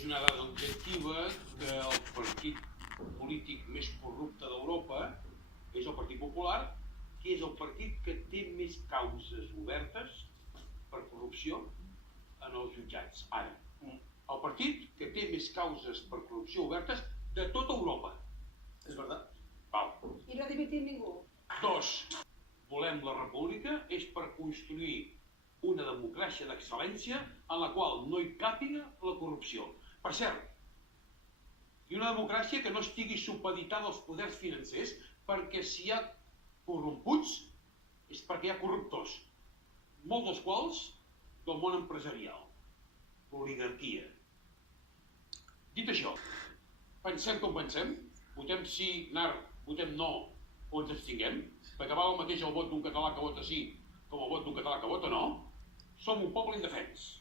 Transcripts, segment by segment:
és una dada objectiva que el partit polític més corrupte d'Europa és el Partit Popular, que és el partit que té més causes obertes per corrupció en els jutjats. Ara, el partit que té més causes per corrupció obertes de tota Europa. És veritat. Val. I no ha dimitit ningú. 2. Volem la república és per construir una democràcia d'excel·lència en la qual no hi càpiga la corrupció. Per cert, i una democràcia que no estigui supeditada als poders financers, perquè si hi ha corromputs és perquè hi ha corruptors, molts dels quals del món empresarial, l'oligarquia. Dit això, pensem com pensem, votem sí, nar, votem no, o ens abstinguem, perquè val el mateix el vot d'un català que vota sí com el vot d'un català que vota no, som un poble indefens.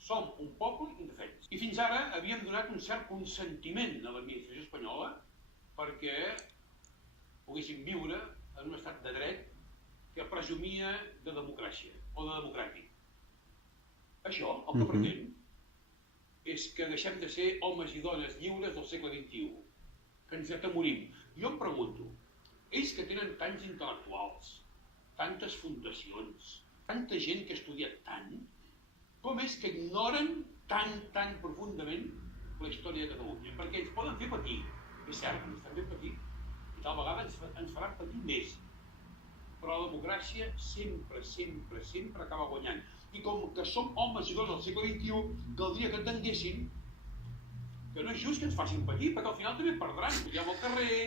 Som un poble indefens. I fins ara havíem donat un cert consentiment a l'administració espanyola perquè poguéssim viure en un estat de dret que presumia de democràcia o de democràtic. Això, el que pretén, és que deixem de ser homes i dones lliures del segle XXI, que ens atemorim. Jo em pregunto, ells que tenen tants intel·lectuals, tantes fundacions, tanta gent que ha estudiat tant, com és que ignoren tan profundament la història de Catalunya? Perquè ens poden fer patir, és cert, ens fan fer patir, i tal vegada ens faran patir més. Però la democràcia sempre acaba guanyant. I com que som homes i dones del segle XXI, caldria que entenguessin que no és just que ens facin patir, perquè al final també perdran. Anirem al carrer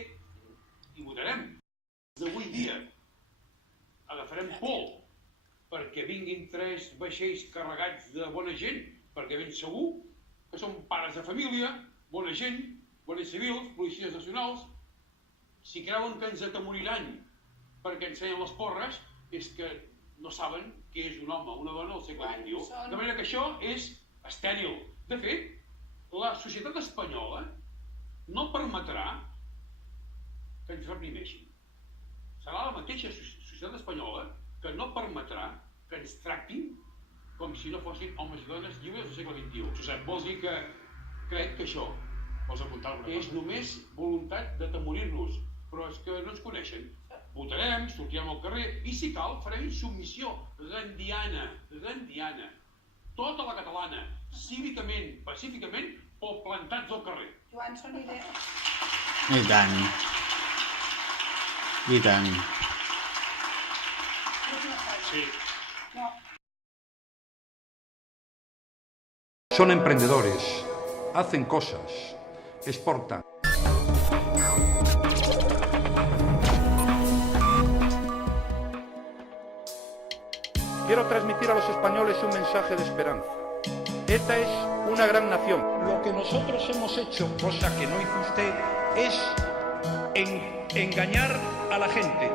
i votarem. D'avui dia agafarem por perquè vinguin 3 vaixells carregats de bona gent, perquè ben segur que són pares de família, bona gent, guàrdies civils, policies nacionals. Si creuen que ens atemoriran perquè ensenyen les porres, és que no saben què és un home o una dona al segle XXI. De manera que això és estèril. De fet, la societat espanyola no permetrà que ens reprimeixin. Serà la mateixa societat espanyola que no permetrà que ens tractin com si no fossin homes i dones lliures del segle XXI. Josep, vols dir que crec que això és només voluntat d'atemorir-nos, però és que no ens coneixen. Votarem, sortirem al carrer i, si cal, farem insubmissió randiana, tota la catalana, cívicament, pacíficament, o plantats al carrer. Joan, són idees. I tant. I tant. Sí. No. Son emprendedores, hacen cosas, exportan. Quiero transmitir a los españoles un mensaje de esperanza. Esta es una gran nación. Lo que nosotros hemos hecho, cosa que no hizo usted, es engañar a la gente.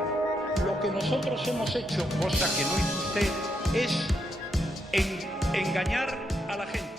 Lo que nosotros hemos hecho, cosa que no hizo usted, es engañar a la gente.